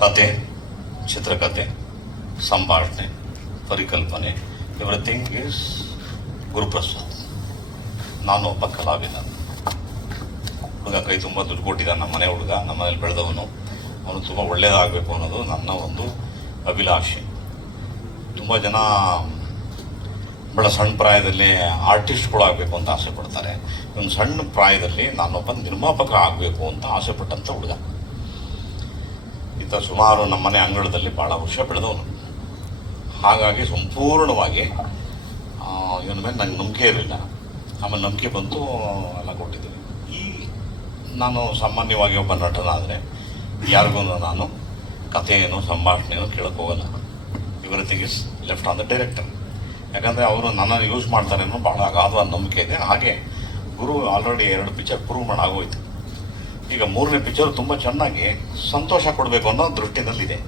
ಕತೆ, ಚಿತ್ರಕಥೆ, ಸಂಭಾಷಣೆ, ಪರಿಕಲ್ಪನೆ, ಎವ್ರಿಥಿಂಗ್ ಈಸ್ ಗುರುಪ್ರಸಾದ್. ನಾನು ಒಬ್ಬ ಕಲಾವಿದ. ಹುಡುಗ ಕೈ ತುಂಬ ದುಡ್ಡು ಕೊಟ್ಟಿದ್ದಾನೆ, ನಮ್ಮ ಮನೆ ಹುಡುಗ, ನಮ್ಮ ಮನೇಲಿ ಬೆಳೆದವನು. ಅವನು ತುಂಬ ಒಳ್ಳೆಯದಾಗಬೇಕು ಅನ್ನೋದು ನನ್ನ ಒಂದು ಅಭಿಲಾಷೆ. ತುಂಬ ಜನ ಬಹಳ ಸಣ್ಣ ಪ್ರಾಯದಲ್ಲಿ ಆರ್ಟಿಸ್ಟ್ಗಳಾಗಬೇಕು ಅಂತ ಆಸೆ ಪಡ್ತಾರೆ. ಒಂದು ಸಣ್ಣ ಪ್ರಾಯದಲ್ಲಿ ನಾನೊಬ್ಬ ನಿರ್ಮಾಪಕ ಆಗಬೇಕು ಅಂತ ಆಸೆ ಪಟ್ಟಂಥ ಹುಡುಗ. ಈತ ಸುಮಾರು ನಮ್ಮ ಮನೆ ಅಂಗಳದಲ್ಲಿ ಭಾಳ ವರ್ಷ ಬೆಳೆದವನು. ಹಾಗಾಗಿ ಸಂಪೂರ್ಣವಾಗಿ ಇವನ ಮೇಲೆ ನಂಗೆ ನಂಬಿಕೆ ಇರಲಿಲ್ಲ. ಆಮೇಲೆ ನಂಬಿಕೆ ಬಂತು, ಎಲ್ಲ ಕೊಟ್ಟಿದ್ದೀನಿ. ಈ ನಾನು ಸಾಮಾನ್ಯವಾಗಿ ಒಬ್ಬ ನಟನಾದರೆ ಯಾರಿಗೂ ನಾನು ಕಥೆಯನ್ನು ಸಂಭಾಷಣೆಯನ್ನು ಕೇಳಕ್ಕೆ ಹೋಗಲ್ಲ. Everything is left on the director. ಯಾಕಂದರೆ ಅವರು ನನ್ನನ್ನು ಯೂಸ್ ಮಾಡ್ತಾರೆ ಅನ್ನೋ ಭಾಳ ಅಗಾಧವಾದ ನಂಬಿಕೆ ಇದೆ. ಹಾಗೆ ಗುರು ಆಲ್ರೆಡಿ 2 ಪಿಕ್ಚರ್ ಪ್ರೂವ್ ಮಾಡಾಗೋಯ್ತು. ಈಗ 3ನೇ ಪಿಕ್ಚರ್ ತುಂಬ ಚೆನ್ನಾಗಿ ಸಂತೋಷ ಕೊಡಬೇಕು ಅನ್ನೋ ದೃಷ್ಟಿನಲ್ಲಿದೆ.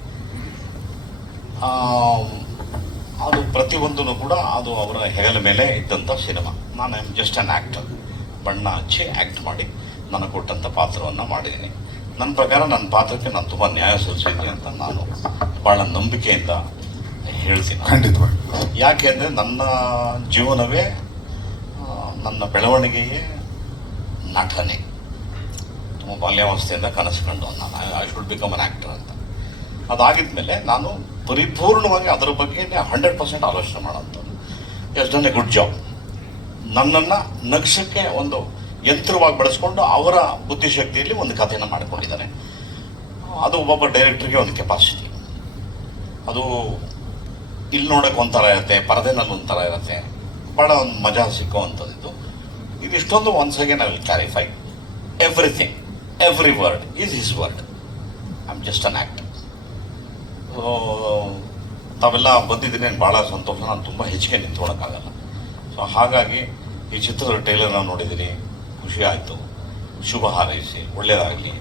ಅದು ಪ್ರತಿಯೊಂದೂ ಕೂಡ ಅದು ಅವರ ಹೆಗಲ ಮೇಲೆ ಇದ್ದಂಥ ಸಿನಿಮಾ. ನಾನು I am just an actor. ಬಣ್ಣ ಹಚ್ಚಿ ಆ್ಯಕ್ಟ್ ಮಾಡಿ ನನಗೆ ಕೊಟ್ಟಂಥ ಪಾತ್ರವನ್ನು ಮಾಡಿದ್ದೀನಿ. ನನ್ನ ಪ್ರಕಾರ ನನ್ನ ಪಾತ್ರಕ್ಕೆ ನಾನು ತುಂಬ ನ್ಯಾಯ ಸಲ್ಲಿಸಿದ್ದೀನಿ ಅಂತ ನಾನು ಭಾಳ ನಂಬಿಕೆಯಿಂದ ಹೇಳ್ತೀನಿ. ಖಂಡಿತವಾಗಿ. ಯಾಕೆ ಅಂದರೆ ನನ್ನ ಜೀವನವೇ, ನನ್ನ ಬೆಳವಣಿಗೆಯೇ ನಟನೆ. ತುಂಬ ಬಾಲ್ಯಾವಸ್ಥೆಯಿಂದ ಕನಸು ಕಂಡು ನಾನು I should become an actor ಅಂತ. ಅದಾಗಿದ ಮೇಲೆ ನಾನು ಪರಿಪೂರ್ಣವಾಗಿ ಅದರ ಬಗ್ಗೆ 100% ಆಲೋಚನೆ ಮಾಡೋಂಥದ್ದು. Yes done a good job. ನನ್ನನ್ನು ನಗ್ಸಕ್ಕೆ ಒಂದು ಯಂತ್ರವಾಗಿ ಬಳಸ್ಕೊಂಡು ಅವರ ಬುದ್ಧಿಶಕ್ತಿಯಲ್ಲಿ ಒಂದು ಕಥೆಯನ್ನು ಮಾಡಿಕೊಂಡಿದ್ದಾನೆ. ಅದು ಒಬ್ಬೊಬ್ಬ ಡೈರೆಕ್ಟ್ರಿಗೆ ಒಂದು ಕೆಪಾಸಿಟಿ. ಅದು ಇಲ್ಲಿ ನೋಡೋಕೆ ಒಂಥರ ಇರುತ್ತೆ, ಪರದೆನಲ್ಲಿ ಒಂಥರ ಇರುತ್ತೆ, ಭಾಳ ಒಂದು ಮಜಾ ಸಿಕ್ಕುವಂಥದ್ದು. ಇದಿಷ್ಟೊಂದು once again I will clarify everything, every word is his word. I am just an actor. ತಾವೆಲ್ಲ ಬಂದಿದ್ದೀನಿ, ಭಾಳ ಸಂತೋಷ. ನಾನು ತುಂಬ ಹೆಚ್ಚಿಗೆ ನಿಂತ್ಕೊಳ್ಳೋಕ್ಕಾಗಲ್ಲ. ಸೊ ಹಾಗಾಗಿ ಈ ಚಿತ್ರದ ಟ್ರೈಲರ್ನ ನೋಡಿದ್ದೀನಿ, ಖುಷಿ ಆಯಿತು. ಶುಭ ಹಾರೈಸಿ, ಒಳ್ಳೆಯದಾಗಲಿ,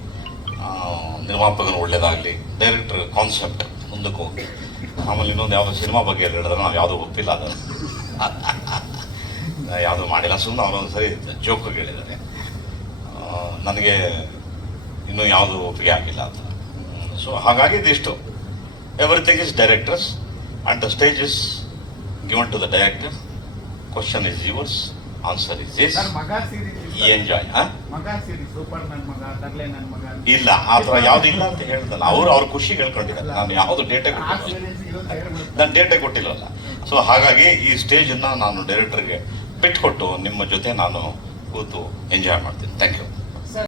ನಿರ್ಮಾಪಕನು ಒಳ್ಳೆಯದಾಗಲಿ, ಡೈರೆಕ್ಟರ್ ಕಾನ್ಸೆಪ್ಟ್ ಮುಂದಕ್ಕೆ ಹೋಗಿ. ಆಮೇಲೆ ಇನ್ನೊಂದು ಯಾವುದೋ ಸಿನಿಮಾ ಬಗ್ಗೆ ಹೇಳಿದ್ರೆ ನಾವು ಯಾವುದೂ ಒಪ್ಪಿಲ್ಲ, ಅದನ್ನು ಯಾವುದೂ ಮಾಡಿಲ್ಲ. ಸುಮ್ಮನೆ ಅವರೊಂದು ಸರಿ ಜೋಕಾಗಿ ಹೇಳಿದ್ದಾರೆ. ನನಗೆ ಇನ್ನೂ ಯಾವುದು ಒಪ್ಪಿಗೆ ಆಗಿಲ್ಲ ಅಂತ. ಸೊ ಹಾಗಾಗಿ ಇದಿಷ್ಟು. Everything is directors and the stage is given to the director. Question is yours, answer is this. Enjoy. ಇಲ್ಲ, ಆ ಥರ ಯಾವ್ದು ಇಲ್ಲ ಅಂತ ಹೇಳ್ದಲ್ಲ. ಅವ್ರ ಖುಷಿ ಹೇಳ್ಕೊಂಡಿದ್ದಾರೆ. ನಾನು ಯಾವುದು ಡೇಟೇ ಕೊಟ್ಟಿಲ್ಲ, ನಾನು ಡೇಟೇ ಕೊಟ್ಟಿಲ್ಲಲ್ಲ. ಸೊ ಹಾಗಾಗಿ ಈ ಸ್ಟೇಜನ್ನು ನಾನು ಡೈರೆಕ್ಟರ್ಗೆ ಬಿಟ್ಕೊಟ್ಟು ನಿಮ್ಮ ಜೊತೆ ನಾನು ಕೂತು ಎಂಜಾಯ್ ಮಾಡ್ತೀನಿ. Thank you.